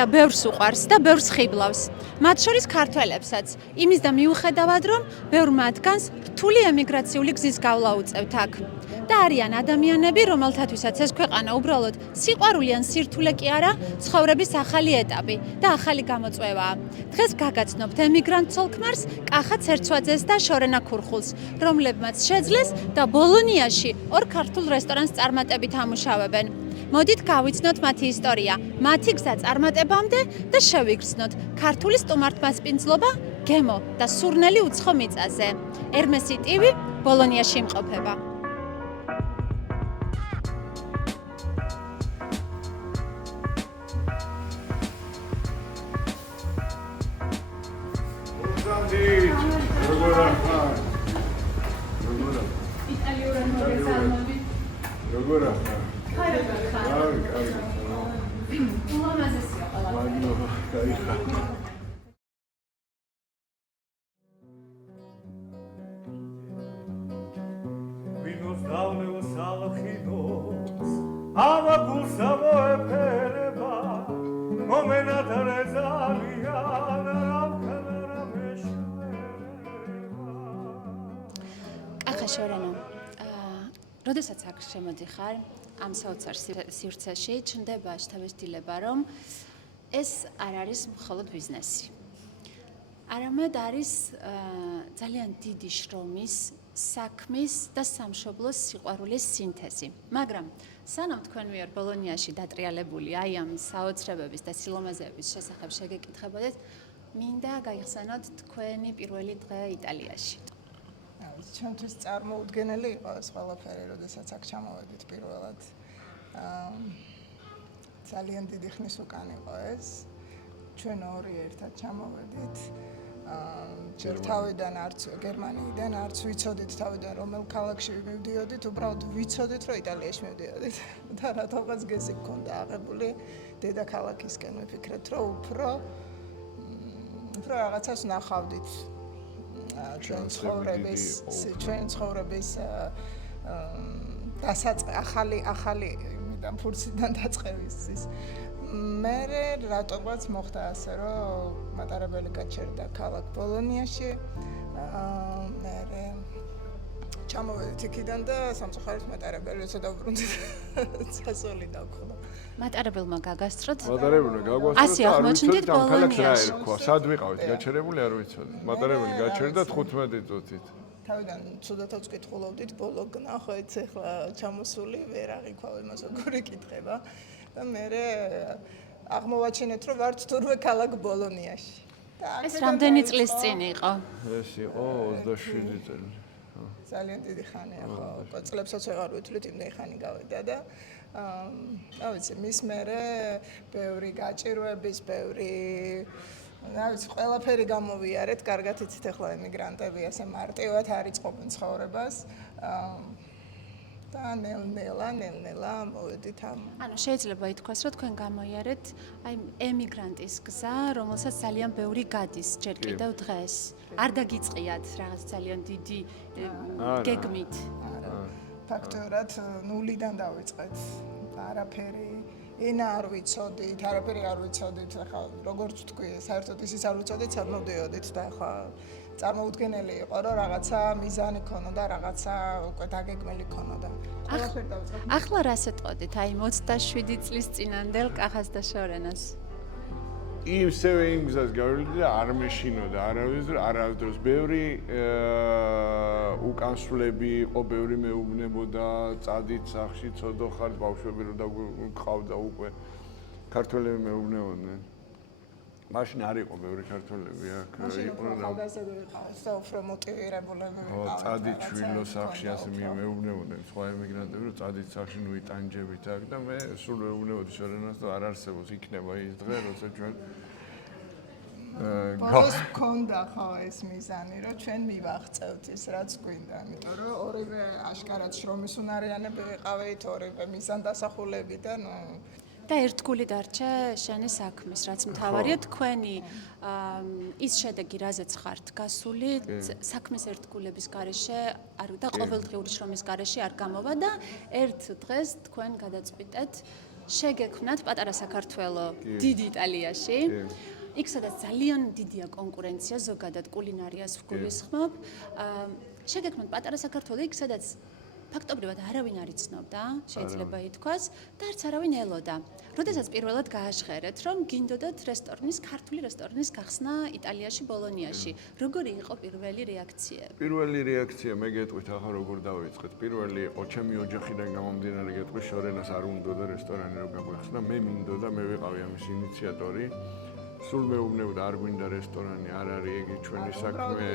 ისტორია ბევრს უყვარს და ბევრს ხიბლავს. მათ შორის ქართველებსაც. იმის და მიუხედავად, რომ ბევრ მათგანს რთული ემიგრაციული გზის გავლა უწევთ აქ. და არიან ადამიანები, რომელთათვისაც ეს ქვეყანა უბრალოდ სიყვარული ან სირთულე კი არა, ცხოვრების ახალი ეტაპი და ახალი გამოწვევაა. დღეს გაგაცნობთ ემიგრანტ ცოლ-ქმარს, კახა ცერცვაძეს და შორენა ქურხულს, რომლებმაც შეძლეს და ბოლონიაში ორ ქართულ რესტორანს წარმატებით ამუშავებენ. მოდით გავიცნოთ მათი ისტორია, მათი გზა წარმატებამდე და შევიგრძნოთ ქართული სტუმართმასპინძლობა, გემო და სურნელი უცხო მიწაზე. ერმესი ტივი ბოლონიაში იმყოფება. შორენო, როდესაც აქ შემოდიხარ, ამ საოცარ სივრცეში, ჩნდება შთაბეჭდილება, რომ ეს არ არის მხოლოდ ბიზნესი. არამედ არის ძალიან დიდი შრომის, საქმის და სამშობლოს სიყვარულის სინთეზი. მაგრამ სანამ თქვენ მიერ ბოლონიაში დატრიალებული აი ამ საოცრებების და სილამაზეების შესახებ შეგეკითხებოდეთ, მინდა გაიხსენოთ თქვენი პირველი დღე იტალიაში. ჩვენთვის წარმოუდგენელი იყო ეს ყველაფერი, როდესაც აქ ჩამოვედით პირველად. ძალიან დიდი ხნის უკან იყო ეს. ჩვენ ორი ერთად ჩამოვედით. ჯერ თავიდან არც გერმანიიდან არც ვიცოდით თავიდან რომელ ქალაქში მივდიოდით, უბრალოდ ვიცოდით, რომ იტალიაში მივდიოდით. და რატომღაც გეზი გქონდა აღებული დედაქალაქისკენ, ვიფიქრეთ, რომ უფრო რაღაცას ნახავდით. ჩვენ ცხოვრების ახალი ფურციდან დაწყებისთვის. მე რატომღაც მოხდა ასე, რომ მატარებელი გაჩერდა ქალაქ ბოლონიაში. მე ჩამოვედით იქიდან და სამწუხაროდ მატარებელი როცა დავბრუნდით, სასოლი დავხდა. მატარებელმა გაგასწროთ? მატარებელმა გაგვასწროთ. ასე აღმოჩნდით ბოლონიაში. სად ვიყავით გაჩერებული არ ვიცოდი. მატარებელი გაჩერდა 15 წუთით. თავიდან ცუდათაც კითხულობდით, ბოლო გნახეთ, ახლა ჩამოსული ვერ აღიქვა იმას როგორი კითხება და მე აღმოვაჩინეთ, რომ ვართ თურმე ქალაქ ბოლონიაში. ეს რამდენი წლის წინ იყო? ეს იყო 27 წელი. ძალიან დიდი ხანია ხო, წლებსაც ვეღარ ვეთვლით, იმდენი ხანი გავიდა და რა ვიცი, მის მერე ბევრი გაჭირვების, ბევრი რა ვიცი, ყველაფერი გამოვიარეთ, კარგად იცით ახლა ემიგრანტები ასე მარტივად არ იწყობენ ცხოვრებას. და ნელ-ნელა მოვედით ამ. ანუ შეიძლება ითქვას, რომ თქვენ გამოიარეთ აი ემიგრანტის გზა, რომელსაც ძალიან ბევრი გადის ჯერ კიდევ დღეს. არ დაგიწყიათ რაღაც ძალიან დიდი გეგმით. ფაქტობრივად ნულიდან დავიწყეთ. არაფერი ენა არ ვიცოდით, არაფერი არ ვიცოდით. ახლა როგორც ვთქვი, საერთოდ ისიც არ ვიცოდით, სად მოვდიოდით და ახლა წარმოუდგენელი იყო, რომ რაღაცა მიზანი ქონოდა, რაღაცა უკვე დაგეგმილი ქონოდა. ყველაფერი დავიწყეთ. ახლა რას ეტყოდით აი 27 წლის წინანდელ კახას და შორენას? ისევე იმ გზას გავივლი და არ მეშინოდა არავის ბევრი უკანსვლები იყო, ბევრი მეუბნებოდა, წადით სახში, ცოდოხართ, ბავშვები რო დაგყავდა უკვე ქართველები მეუბნებოდნენ. მაშინ არ იყო ბევრი ქართველები აქ, იყვნენ ახალგაზრდები ყავს და უფრო მოტივირებულები ვიყავით. წადით შვილო სახში ასე მეუბნებოდნენ სხვა ემიგრანტები, რომ წადით სახში, ნუ იტანჯებით აქ და მე სულ მეუბნებოდი შორენას და არ არსებობს, იქნება ის დღე, როცა ჩვენ ბოლოს გქონდა ხო ეს მიზანი, რომ ჩვენ მივაღწევთ ის რაც გვინდა, იმიტომ რომ ორივე აშკარად შრომის უნარიანები ვიყავით, ორივე მიზანდასახულები და ნუ და ერთგული დარჩა შენი საქმის, რაც მთავარია თქვენი ის შედეგი, რაზეც ხართ გასული, საქმის ერთგულების გარეშე და ყოველდღიური შრომის გარეშე არ გამოვა და ერთ დღეს თქვენ გადაწყვიტეთ შეგექმნათ პატარა საქართველო დიდ იტალიაში. იქ სადაც ძალიან დიდია კონკურენცია ზოგადად კულინარიას ვგულისხმობ. შეგექმნათ პატარა საქართველო იქ სადაც ფაქტობრივად არავინ არ იცნობდა, შეიძლება ითქვას, და არც არავინ ელოდა. როდესაც პირველად გააჟღერეთ, რომ გინდოდათ ქართული რესტორნის გახსნა იტალიაში, ბოლონიაში, როგორი იყო პირველი რეაქციები? პირველი რეაქცია მე გეტყვით ახლა როგორ დავიწყეთ. პირველი იყო ჩემი ოჯახიდან გამომდინარე გეტყვი, შორენას არ უნდოდა რესტორანი რო გაგვეხსნა, მე მინდოდა, მე ვიყავი ამის ინიციატორი. სულ მეუბნებოდა არ გვინდა რესტორანი, არ არის ეგ ჩვენი საქმე.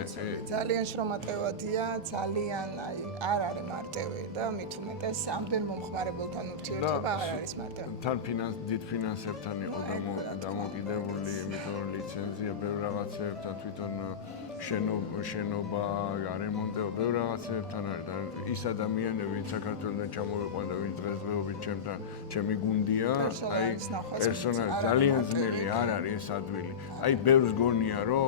ძალიან შრომატევადია, ძალიან არ არის მარტივი და მით უმეტეს ამდენ მომხმარებელთან ურთიერთობა არ არის მარტივი. თან დიდ ფინანსებთან იყო დამოკიდებული, იმიტომ რომ ლიცენზია, ბევრ რაღაცებთან თვითონ შენობა, გარემონტება, ბევრ რაღაცებთან არის და ის ადამიანები, ვინც საქართველოსიდან ჩამოვიყვანდა, ვინც დღესდღეობით ჩემი გუნდია, პერსონალი ძალიან ძნელი არ არის ეს ადვილი. ბევრს გონია, რომ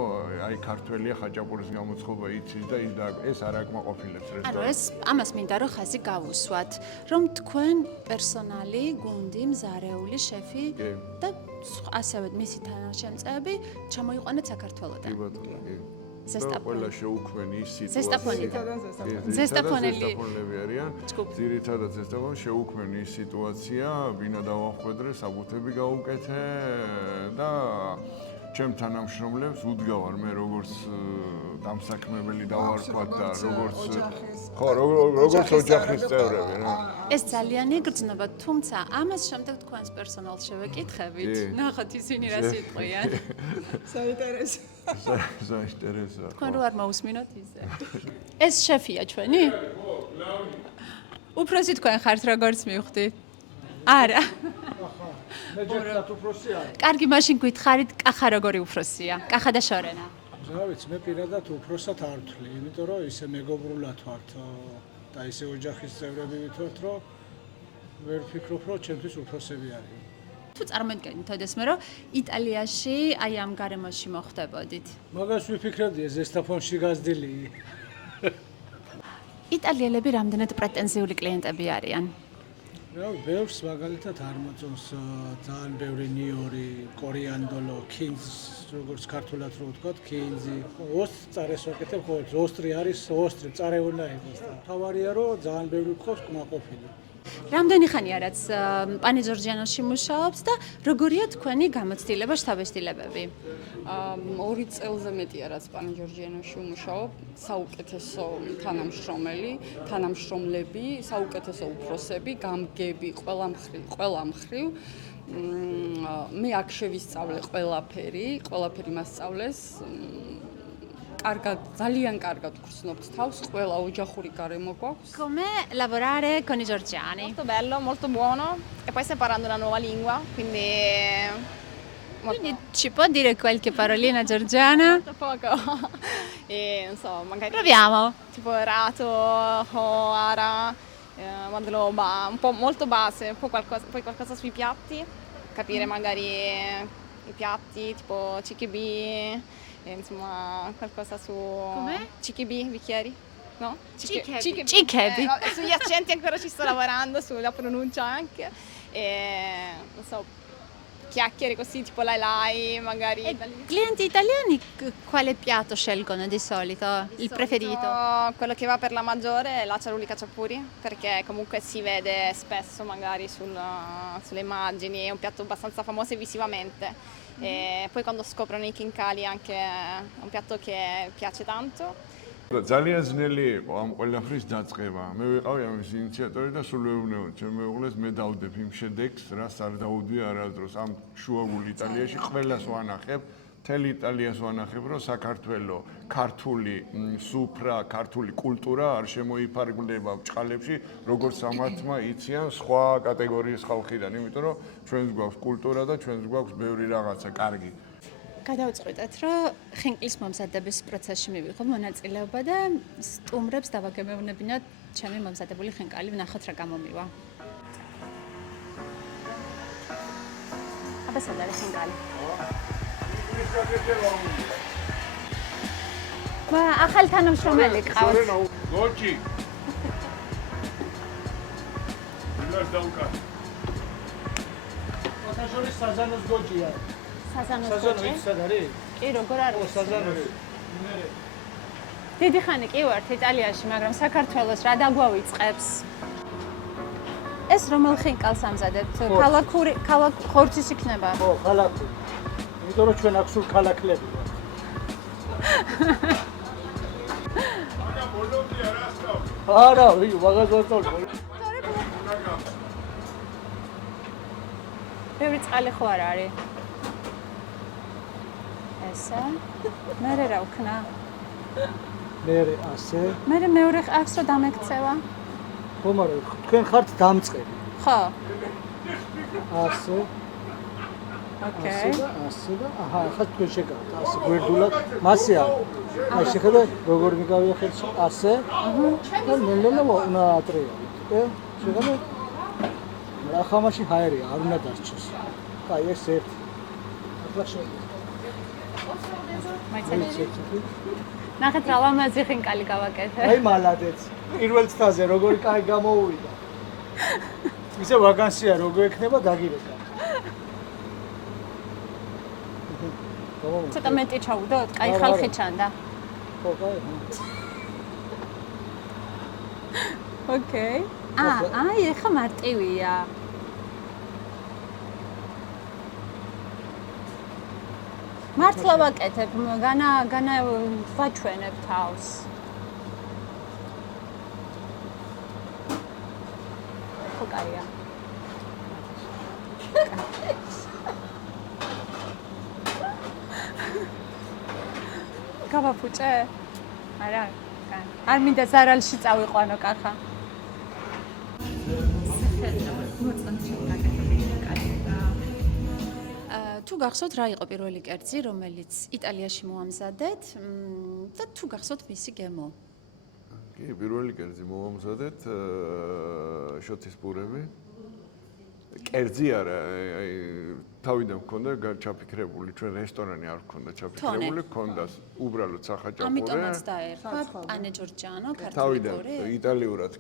ქართველია ხაჭაპურის გამოცხობა იცის და ეს არ აკმაყოფილებს რესტორანს. ამას მინდა რომ ხაზი გავუსვათ, რომ თქვენ პერსონალი, გუნდი, მზარეული, შეფი და ასევე მისი თანაშემწეები ჩამოიყვანეთ საქართველოდან. ყველა შეუქმენი ზესტაფონელი. ზესტაფონელები არიან. ძირითადად ზესტაფონელი შეუქმენი სიტუაცია, ვინა დავახვედრე, საბუთები გაუკეთე და ჩემ თანამშრომლებს უდგავარ მე როგორც დამსაქმებელი დავარქვათ და როგორც ოჯახის წევრები რა. ეს ძალიან იგრძნობა, თუმცა ამას შემდეგ თქვენს პერსონალს შევეკითხებით. ნახოთ ისინი რა სიტყვიან. საინტერესო. საინტერესო. თქვენ რო არ მოусმინოთ ისე. ეს შეფია ჩვენი? უფროსი თქვენ ხართ როგორც მივხვდი? არა. მე ჯერჯერობით უფროსია. კარგი, მაშინ გითხარით, კახა როგორი უფროსია? კახა და შორენა. რა ვიცი, მე პირადად უფროსად არ ვთვლი, იმიტომ რომ ისე მეგობრულად ვართ და ისე ოჯახის წევრები ვითვლით, რომ ვერ ვფიქრობ, რომ ჩემთვის უფროსები არიან. თუ წარმოიდგინეთ ოდესმე, რომ იტალიაში აი ამ გარემოში მოხვდებოდით. მაგას ვიფიქრებდი, ზესტაფონში გაზდილი. იტალიელები რამდენად პრეტენზიული კლიენტები არიან? რა, ბევრს მაგალითად არ მოწონს ძალიან ბევრი ნიორი, კორიანდოლო, კინზ, როგორც ქართულად რო ვთქვათ, კინზი. ოსტრი წარეს ვაკეთებ ხოლმე, ოსტრი არის, ოსტრი წარე უნდა იყოს და თავარია რომ ძალიან ბევრი გქოს კმაყოფილი. რამდენი ხანია რაც პანი ჯორჯიანოში მუშაობს და როგორია თქვენი გამოცდილება, შთაბეჭდილებები? 2 წელზე მეტია რაც პანი ჯორჯიანოში ვმუშაობ, საუკეთესო თანამშრომლები, საუკეთესო უფროსები, გამგები ყველა მხრივ. მე აქ შევისწავლე ყველაფერი მასწავლეს. ძალიან კარგად ვგრძნობთ თავს, ყველა ოჯახური გარემო გვაქვს. Come lavorare con i georgiani? Molto bello, molto buono e poi stai parlando una nuova lingua, quindi Quindi ci può dire qualche parolina georgiana? molto poco. E non so, magari Proviamo. tipo rato, ho, ara, mandloba, un po' molto base, poi qualcosa sui piatti, capire magari i piatti tipo cikibi, insomma qualcosa su cikibi, bicchieri, no? Cichebi. Sugli accenti ancora ci sto lavorando, sulla pronuncia anche. E non so, chiacchiere così tipo lai, magari. Clienti italiani quale piatto scelgono di solito? Il preferito? Quello che va per la maggiore è la ciaruli cacciapuri, perché comunque si vede spesso magari sulle immagini, è un piatto abbastanza famoso visivamente. E poi quando scoprono i chincali anche è un piatto che piace tanto. ძალიან ძნელი იყო ამ ყველაფრის დაწყება. მე ვიყავი ამის ინიციატორი და სულ ვეუბნებოდი ჩემ მეუღლეს, მე დავდებ იმ შედეგს, რაც არ დაუდვია არასდროს. ამ შუაგულ იტალიაში ყველას ვანახებ, მთელი იტალიას ვანახებ, რომ საქართველოს ქართული სუფრა, ქართული კულტურა არ შემოიფარგლება ბჭყალებში, როგორც სამართმა იციან სხვა კატეგორიის ხალხიდან, იმიტომ რომ ჩვენს გვაქვს კულტურა და ჩვენს გვაქვს ბევრი რაღაცა კარგი. გადავწყვეტეთ, რომ ხინკლის მომზადების პროცესში მივიღო მონაწილეობა და სტუმრებს დავაგემოვნებინათ ჩემი მომზადებული ხინკალი, ვნახოთ რა გამომივა. აბასადარი ხინკალი. ახალი თანამშრომელი ყავს. გოჩი. ვიღაც დაუკარგა. საერთაშორის საზანოს გოჯია. საზანოს საზანო გოჯი? ის სად არის? კი, როგორ არის? საზანოს. დიდი ხანი კი ვართ იტალიაში, მაგრამ საქართველოს რა დაგვავიწყებს? ეს რომელ ხინკალს ამზადებთ? ქალაქ ხორცის იქნება? ხო, ქალაქი. იმიტომ რომ ჩვენ აქ სულ ქალაქლები ვართ. არა, მაგას ვაწოლ. ბევრი წყალი ხო არ არის? ესა. მერე რა ვქნა? მე ასე. მერე მეორე აქს რო დამექცევა? ხო, მაგრამ თქვენ ხართ დამწყები. ხო. ასე. ოკეი. ასე და აჰა, ახლა თქვენ შეგავთ ასე გვერდულად. მასია. აი შეხედე როგორ მიგავია ხელში ასე. და ნელ-ნელა უნდა ატრიალოთ. შეხედე? რა ხამაში ჰაერია, არ უნდა დარჩეს. აი ეს ერთი. ახლა შეიძლება. მაიცადე. ნახეთ რა ლამაზი ხინკალი გავაკეთე. აი მალადეც. პირველ წთაზე როგორი კაი გამოუვიდა. ისე ვაკანსია როგორ ექნება დაგირეკა. ცოტა მეტი ჩავუდოთ, კაი ხალხი ჩანდა. ხო, კაი. ოკეი. აი, ეხა მარტივია. მართლა ვაკეთებ, განა ვაჩვენებ თავს. ხო, კაია. გავაფუჭე? არა, არ მინდა ზარალში წავიყვანო კახა. თუ გახსოვთ რა იყო პირველი კერძი, რომელიც იტალიაში მოამზადეთ და თუ გახსოვთ მისი გემო? კი, პირველი კერძი მოამზადეთ შოთის პურები. კერძი არა, აი თავიდან მქონდა ჩაფიქრებული, ჩვენ რესტორანი არ მქონდა ჩაფიქრებული, მქონდა უბრალოდ სახაჭაპური. ამიტომაც დაერქვა პანე ჯორჯანო, ქართული თავიდან პური. იტალიურად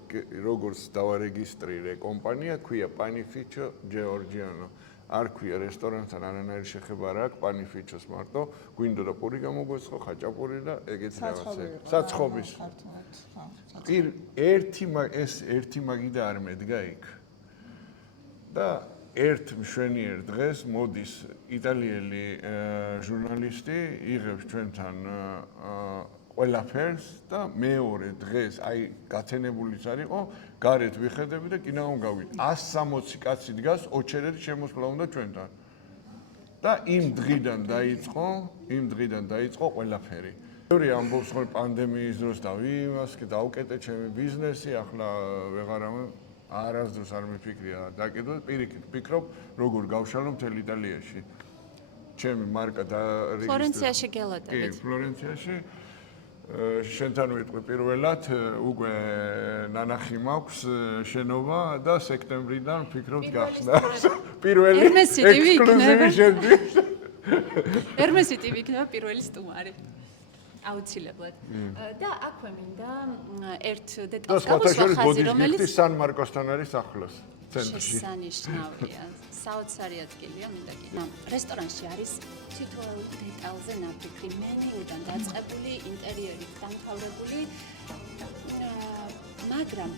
როგორც დავარეგისტრირე კომპანია, ქვია პანიფიჩო ჯორჯიანო. არ ქვია რესტორანთან არანაირი შეხება არ აქვს პანიფიჩოს მარტო, გვინდოდა პური გამოგვეცხო, ხაჭაპური და ეგეთი რაღაცა. საცხობის. ერთი მაგიდა არ მედგა იქ. და ერთ მშვენიერ დღეს მოდის იტალიელი ჟურნალისტი, იღებს ჩვენთან ყველაფერს და მეორე დღეს აი გათენებულიც არ იყო, გარეთ ვიხედები და კინაომ გავიდე. 160 კაცი დგას, ოჩერეთი შემოსვლა უნდა ჩვენთან. და იმ დღიდან დაიწყო ყველაფერი. მეორე ამბობს ხოლმე პანდემიის დროს და ვიმასკი დავკეტე ჩემი ბიზნესი, ახლა ვეღარა არასდროს არ მიფიქრია დაკიდოთ, პირიქით ვფიქრობ, როგორ გავშალო მთელ იტალიაში. ჩემი მარკა და ფლორენციაში გელოდებით. კი, ფლორენციაში შენთან ვიტყვი პირველად, უკვე ნანახი მაქვს შენობა და სექტემბრიდან ვფიქრობთ გახსნა. პირველი ექსკლუზივი შენთვის. ερμესიტი ვიქნება პირველი სტუმარი. აუცილებლად. და აქვე მინდა ერთ დეტალს გავუსვა ხაზი, რომელიც სან მარკოსთან არის ახლოს, ცენტრში. შესანიშნავია. საოცარი ადგილია მინდა კი. რესტორანში არის თითოეულ დეტალზე ნაფიქრი, მენიუდან დაწყებული, ინტერიერით დამთავრებული. მაგრამ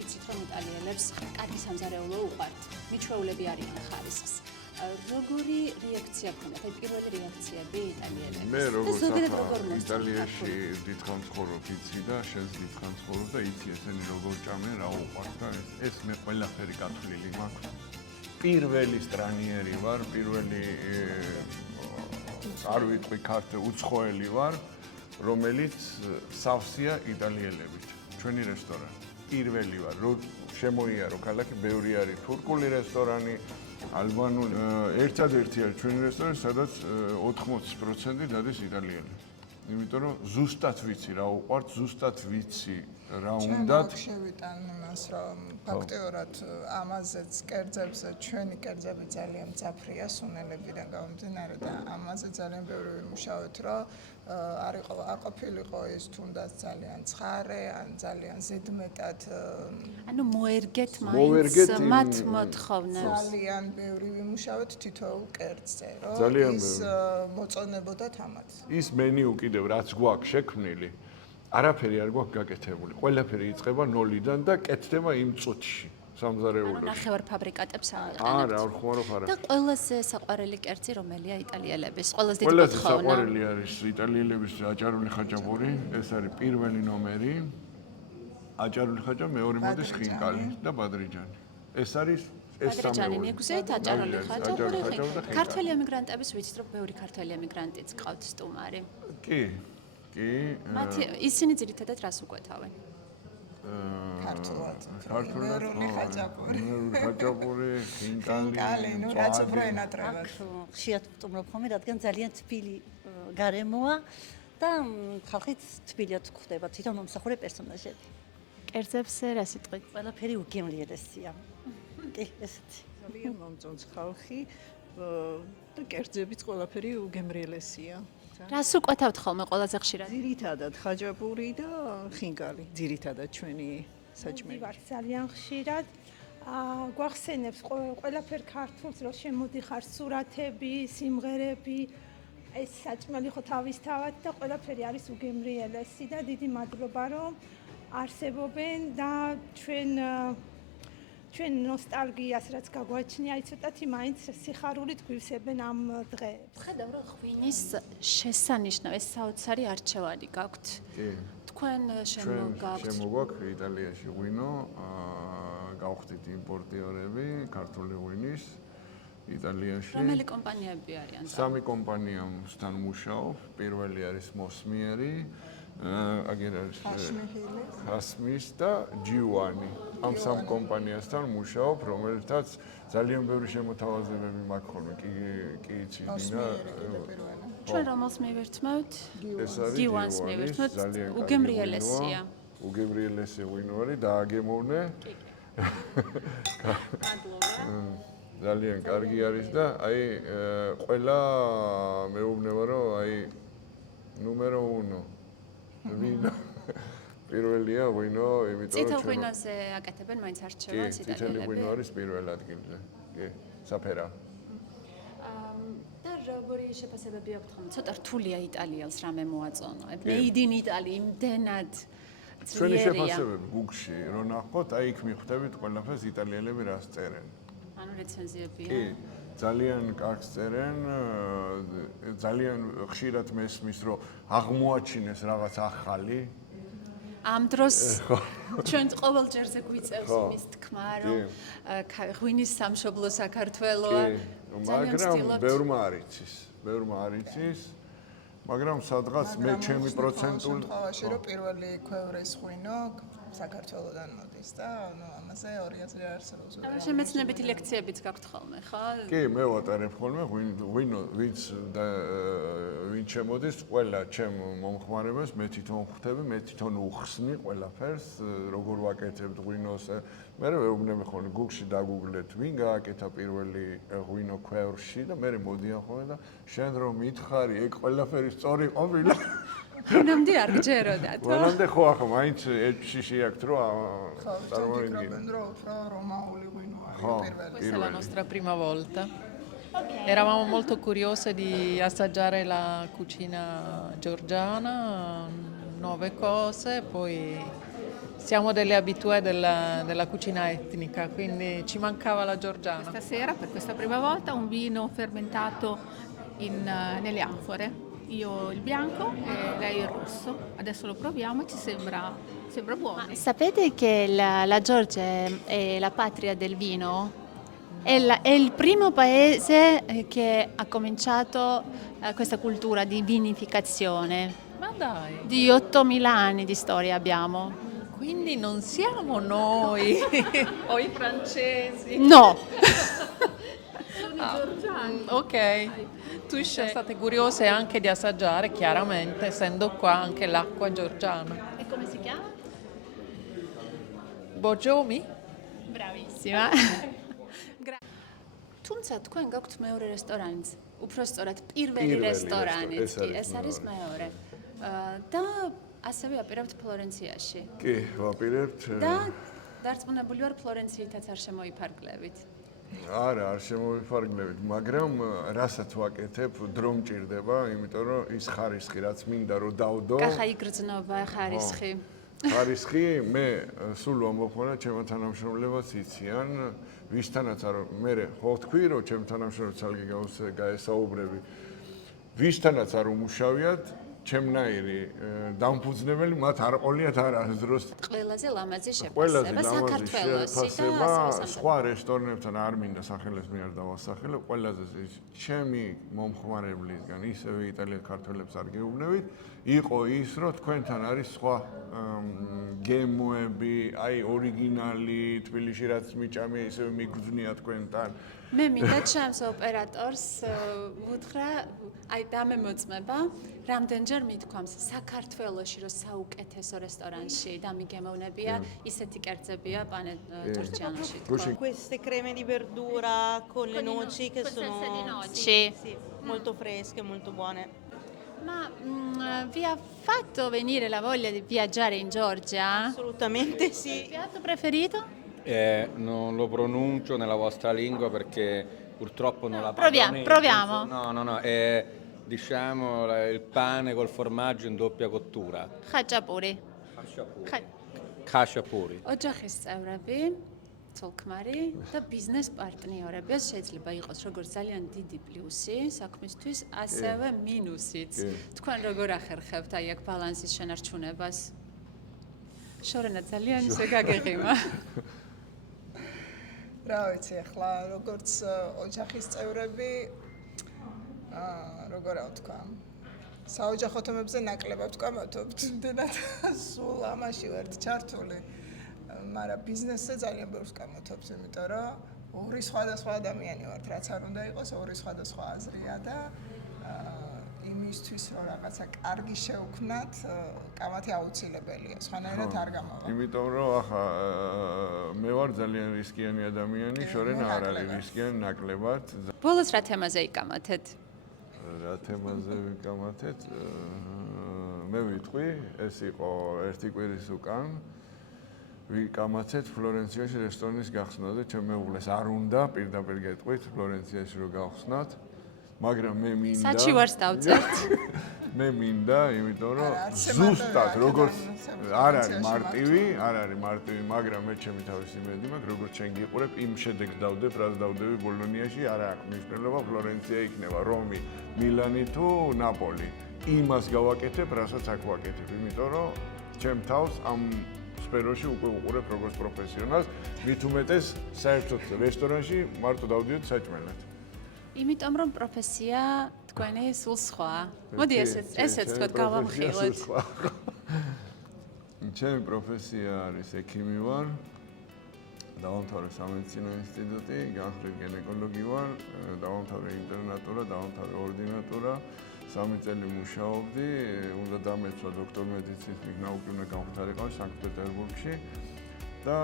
ვიცით რომ იტალიელებს კარგი სამზარეულო უყვართ. მიჩვეულები არიან ხარისხს. როგორი რეაქცია ქონდათ? აი პირველი რეაქციები იტალიელების. მე როგორც იტალიაში დიდხანს ცხოვრობ, იცი და შენს დიდხანს ცხოვრობ და იცი ესენი როგორ ჭამენ, რა უყვართ და ეს მე ყველაფერი გათვლილი მაქვს. პირველი სტრანიერი ვარ, პირველი არ ვიტყვი ქართული უცხოელი ვარ, რომელიც სავსეა იტალიელებით. ჩვენი რესტორანი. პირველი ვარ, რომ შემოიარო ქალაქი, ბევრი არის თურქული რესტორანი. ალბანული ერთადერთი არის ჩვენი რესტორანი, სადაც 80% დადის იტალიელი. იმიტომ რომ ზუსტად ვიცი რა უყვართ, ზუსტად ვიცი რა უნდათ. ჩვენ შევიტან იმას, რომ ფაქტიურად ამაზეც კერძებზე ჩვენი კერძები ძალიან მძაფრია სუნელებიდან გამომდინარე და ამაზე ძალიან ბევრი ვიმუშავეთ, რომ არ ყოფილიყო ის თუნდაც ძალიან ცხარე, ან ძალიან ზედმეტად ანუ მოერგეთ მოვერგეთ მაინც იმ- მათ მოთხოვნებს. ძალიან ბევრი ვიმუშავეთ თითოეულ კერძზე, რომ ძალიან ის მოწონებოდა თამათ. ის მენიუ კიდევ რაც გვაქვს შექმნილი, არაფერი არ გვაქვს გაკეთებული. ყველაფერი იწყება ნოლიდან და კეთდება იმ წუთში, სამზარეულოში. ნახევარ ფაბრიკატებს არა, ამიყენებთ. არ ხوارობ არა. და ყველაზე საყვარელი კერძი რომელია იტალიელების? ყველაზე დიდი ყველაზე მოთხოვნა. საყვარელი არის იტალიელების აჭარული ხაჭაპური, ეს არის პირველი ნომერი. აჭარული ხაჭა, მეორე მოდის ხინკალი და ბადრიჯანი. ეს არის ეს ბადრიჯანი სამეული. ნიგზით, აჭარული ხაჭაპური. ხაჭაპური და ხინკალი. ქართველი ემიგრანტების ვიცით, რომ ბევრი ქართველი ემიგრანტიც ყავთ სტუმარი. კი, კი. მათი ისინი ძირითადად რას უკვეთავენ? ქართულად. ქართულად მერული ხაჭაპური. მერული ხაჭაპური, ხინკალი. კალი, ნუ რაც უფრო ენატრებათ. ხშირად ვტუმრობ ხოლმე, რადგან ძალიან თბილი გარემოა და ხალხიც თბილად გვხვდება თვითონ მომსახურე პერსონაჟები. კერძებს რა სიტყვით? ყველაფერი უგემრიელესია. კი, ესეთი. ძალიან მომწონს ხალხი და კერძებიც ყველაფერი უგემრიელესია. რას უკვეთავთ ხოლმე ყველაზე ხშირად? ძირითადად ხაჭაპური და ხინკალი, ძირითადად ჩვენი საჭმელი. ვარ ძალიან ხშირად. გვახსენებს ყველაფერ ქართულს, რომ შემოდიხარ სურათები, სიმღერები, ეს საჭმელი ხო თავისთავად და ყველაფერი არის უგემრიელესი და დიდი მადლობა, რომ არსებობენ და ჩვენ ნოსტალგიას რაც გაგვაჩნია, აი ცოტათი მაინც სიხარულით გვივსებენ ამ დღეებს. ხედავ რომ ღვინის შესანიშნავ ეს საოცარი არჩევანი გაქვთ. კი. თქვენ შემოგაქვთ შემოგვაქვს იტალიაში ღვინო, გავხდით იმპორტიორები ქართული ღვინის იტალიაში. რომელი კომპანიები არიან? სამი კომპანიასთან მუშაობ. პირველი არის მოსმიერი, აგერ არის ხასმის და ჯიუანი. ამ სამ კომპანიასთან მუშაობ, რომელთაც ძალიან ბევრი შემოთავაზებები მაქვს ხოლმე. კი იცი დინა. ჩვენ რომელს მივერთმევთ? ეს არის ჯიუანს მივერთმევთ. უგემრიელესია. უგემრიელესი ღვინო არის, დააგემოვნე. ძალიან კარგი არის და აი ყველა მეუბნება რომ აი ნუმერო 1 ვინო პირველია ღვინო, იმიტომ რომ წითელ ღვინოზე აკეთებენ მაინც არჩევანს წითელი იტალიელები. ღვინო არის პირველ ადგილზე. კი, საფერა. და როგორი შეფასებები აქვთ ხოლმე? ცოტა რთულია იტალიელს რამე მოაწონო. Made in Italy იმდენად ჩვენი ძლიერია. შეფასებები Google-ში რო ნახოთ, აი იქ მიხვდებით ყველაფერს იტალიელები რას წერენ. ანუ რეცენზიებია. კი, ძალიან კარგს წერენ, ძალიან ხშირად მესმის, რომ აღმოაჩინეს რაღაც ახალი. ამ დროს ჩვენ ყოველ ჯერზე გვიწევს იმის თქმა, რომ ღვინის სამშობლო საქართველოა. მაგრამ ბევრმა არ იცის. მაგრამ სადღაც მე ჩემი პროცენტული შემთხვევაში რომ პირველი ქვევრეს ღვინო საქართველოდან მოდის და ნუ ამაზე ორი აზრი არსებობს. შემეცნებითი ლექციებიც გაქვთ ხოლმე, ხო? კი, მე ვატარებ ხოლმე ღვინო, ვინც შემოდის, ყველა ჩემ მომხმარებელს მე თვითონ ხვდები, მე თვითონ უხსნი ყველაფერს, როგორ ვაკეთებთ ღვინოს. მე ვეუბნები ხოლმე Google-ში დაგუგლეთ, ვინ გააკეთა პირველი ღვინო ქვევრში და მე მოდიან ხოლმე და შენ რომ მითხარი, ეგ ყველაფერი სწორი ყოფილა. მანამდე არ გჯეროდათ. მანამდე ხო ახლა მაინც ეჭში შეაქვთ რომ წარმოიდგინეთ რომ უფრო რომაული ღვინო არის პირველი. Questa è la nostra prima volta. Eravamo molto curiose di assaggiare la cucina georgiana, nuove cose, poi siamo delle abitué della cucina etnica, quindi ci mancava la georgiana. Stasera per questa prima volta un vino fermentato nelle anfore. Io il bianco e lei il rosso. Adesso lo proviamo e ci sembra buono. Sapete che la Georgia è la patria del vino? È il primo paese che ha cominciato questa cultura di vinificazione. Ma dai! Di 8000 anni di storia abbiamo. Quindi non siamo noi o i francesi. No! Sono i georgiani. Ok. Tu state curiose anche di assaggiare, chiaramente, essendo qua anche l'acqua georgiana. E come si chiama? Bojomi? Bravissima. თუმცა თქვენ გაქვთ მეორე რესტორანიც, უფრო სწორად პირველი რესტორანიც, ეს არის მეორე. და ასევე აპირებთ ფლორენციაში. კი, ვაპირებთ. და დარწმუნებული ვარ ფლორენციითაც არ შემოიფარგლებით. არა, არ შემოვიფარგლებით, მაგრამ რასაც ვაკეთებ, დრო მჭირდება, იმიტომ რომ ის ხარისხი, რაც მინდა რომ დავდო. კახა იგრძნობა ხარისხი. ხარისხი მე სულ ვამოხმარა ჩემო თანამშრომლებას იციან, ვისთანაც არ მე ხო თქვი რომ ჩემ თანამშრომლებს ალგი გაესაუბრები. ვისთანაც არ უმუშავიათ, ჩემნაირი დამფუძნებელი მათ არ ყოლიათ არა დროს. ყველაზე ლამაზი შეფასება საქართველოსი და სხვა რესტორნებთან არ მინდა სახელებს მე არ დავასახელებ, ყველაზე ჩემი მომხმარებლისგან ისევე იტალიელ ქართველებს არ გეუბნებით, იყო ის რომ თქვენთან არის სხვა გემოები, აი ორიგინალი, თბილისში რაც მიჭამია ისევე მიგრძნია თქვენთან. მე მინდა ჩემს ოპერატორს ვუთხრა, აი დამემოწმება, რამდენჯერ მithქვამს საქართველოში რომ საუკეთესო რესტორანში და მიგემოვნებია, ისეთი კერძებია პანე ჯორჯიანოში. Queste creme di verdura con le noci che sono sì, molto fresche, molto buone. Ma vi ha fatto venire la voglia di viaggiare in Georgia? Assolutamente sì. Il piatto preferito? Non lo pronuncio nella vostra lingua perché purtroppo non la proviamo. No, è diciamo il pane col formaggio in doppia cottura. Khachapuri. Khachapuri. ოჯახის წევრები, ცოლ-ქმარი და ბიზნეს პარტნიორები შეიძლება იყოს როგორც ძალიან დიდი პლუსი საქმისთვის, ასევე მინუსიც. თქვენ როგორ ახერხებთ აი აქ ბალანსის შენარჩუნებას? შორენა ძალიან ისე გაგეღიმა. რა ვიცი, ახლა როგორც ოჯახის წევრები როგორ ავთქვა? საოჯახო თემებზე ნაკლებად ვკამათობთ, იმდენად სულ ამაში ვართ ჩართული. მაგრამ ბიზნესზე ძალიან ბევრს ვკამათობთ, იმიტომ რომ ორი სხვადასხვა ადამიანი ვართ, რაც არ უნდა იყოს, ორი სხვადასხვა აზრია და იმისთვის რომ რაღაცა კარგი შევქმნათ, კამათი აუცილებელია, სხვანაირად არ გამოვა. იმიტომ რომ ახლა მე ვარ ძალიან რისკიანი ადამიანი, შორენა არ არის რისკიანი ნაკლებად. ბოლოს რა თემაზე იკამათეთ? რა თემაზე ვიკამათეთ? მე ვიტყვი, ეს იყო ერთი კვირის უკან. ვიკამათეთ ფლორენციაში რესტორნის გახსნაზე, ჩემ მეუღლეს არ უნდა პირდაპირ გეტყვით ფლორენციაში რომ გავხსნათ, მაგრამ მე მინდა საჩივარს დავწერთ. მე მინდა, იმიტომ რომ ზუსტად როგორც არ არის მარტივი, მაგრამ მე ჩემი თავის იმედი მაქვს, როგორც შენ გიყურებ, იმ შედეგს დავდებ, რაც დავდები ბოლონიაში, არა აქვს მნიშვნელობა, ფლორენცია იქნება, რომი, მილანი თუ ნაპოლი. იმას გავაკეთებ, რასაც აქ ვაკეთებ, იმიტომ რომ ჩემ თავს ამ სფეროში უკვე უყურებ როგორც პროფესიონალს, მით უმეტეს საერთოდ რესტორანში მარტო დავდიოთ საჭმელად. იმიტომ რომ პროფესია თქვენი სულ სხვა. მოდი ესეც თქვათ გავამხილოთ. ჩემი პროფესია არის ექიმი ვარ. დავამთავრე სამედიცინო ინსტიტუტი, განხრით გინეკოლოგი ვარ, დავამთავრე ინტერნატურა, დავამთავრე ორდინატურა. 3 წელი მუშაობდი, უნდა დამეცვა დოქტორ მედიცინის ნაუკი უნდა გამხდარიყო სანქტ-პეტერბურგში და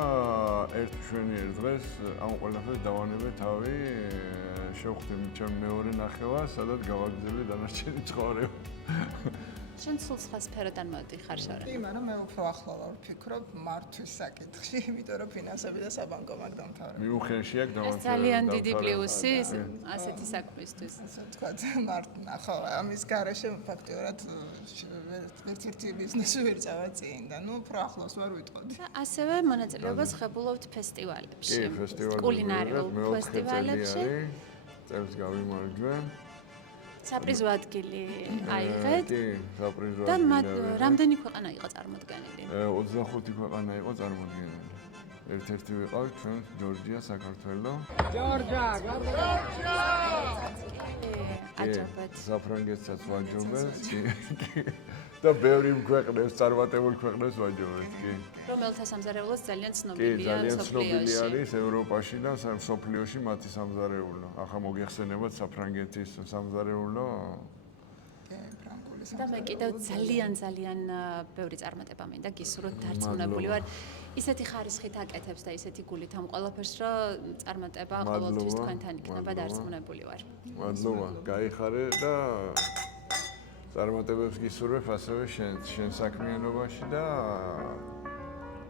ერთ მშვენიერ დღეს ამ ყველაფერს დავანებე თავი, შევხვდი ჩემ მეორე ნახევარს, სადაც გავაგრძელე დანარჩენი ცხოვრება. შენ სულ სხვა სფეროდან მოდიხარ შორენა. კი, მაგრამ მე უფრო ახლა ვარ ვფიქრობ მართვის საკითხში, იმიტომ რომ ფინანსები და საბანკო მაგ დამთავრდა. მიუხედავად აქ ეს ძალიან დიდი პლუსი ასეთი საქმისთვის. ასე ვთქვათ, ხო, ამის გარეშე ფაქტიურად ერთ-ერთი ბიზნესი ვერ წავა წინ და ნუ უფრო ახლოს ვარ ვიტყოდი. და ასევე მონაწილეობას ღებულობთ ფესტივალებში. კი, ფესტივალებში. კულინარიულ ფესტივალებში. წელს გავიმარჯვე. საპრიზო ადგილი აიღეთ. კი, საპრიზო და ადგილი. რამდენი ქვეყანა იყო წარმოდგენილი? 25 ქვეყანა იყო წარმოდგენილი. ერთ-ერთი ვიყავით ჩვენ ჯორჯია, საქართველო. ჯორჯია! აჯობეთ. საფრანგეთსაც ვაჯობეთ. და ბევრი ქვეყნებს, წარმატებულ ქვეყნებს ვაჯობეთ, კი. რომელთა სამზარეულოს ძალიან კი, ცნობილია ძალიან ცნობილი სოფლიოში. არის ევროპაში და სოფლიოში მათი სამზარეულო. ახლა მოგეხსენებათ საფრანგეთის სამზარეულო. და მე კიდევ ძალიან ბევრი წარმატება მინდა გისურვოთ, დარწმუნებული ვარ. ისეთი ხარისხით აკეთებს და ისეთი გულით ამ ყველაფერს, რომ წარმატება ყოველთვის თქვენთან იქნება, დარწმუნებული ვარ. მადლობა, გაიხარე და წარმატებებს გისურვებ ასევე შენ საქმიანობაში და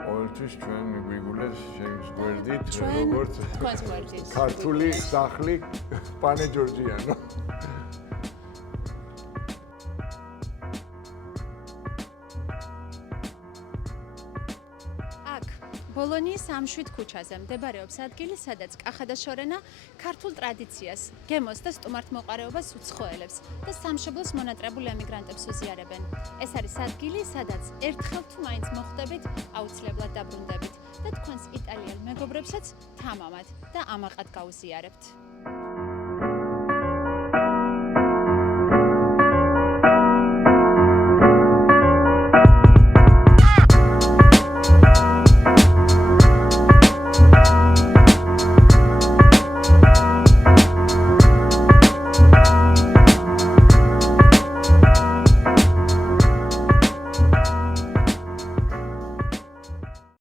ყოველთვის ჩვენ გვიგულეთ შენს გვერდით როგორც ქართული სახლი პანე ჯორჯიანო. ბოლონიის ამშვიდ ქუჩაზე მდებარეობს ადგილი, სადაც კახადაშორენა ქართულ ტრადიციას, გემოს და სტუმართმოყვარეობას უცხოელებს და სამშობლოს მონატრებულ ემიგრანტებს უზიარებენ. ეს არის ადგილი, სადაც ერთხელ თუ მაინც მოხვდებით, აუცილებლად დაბრუნდებით და თქვენს იტალიელ მეგობრებსაც თამამად და ამაყად გაუზიარებთ.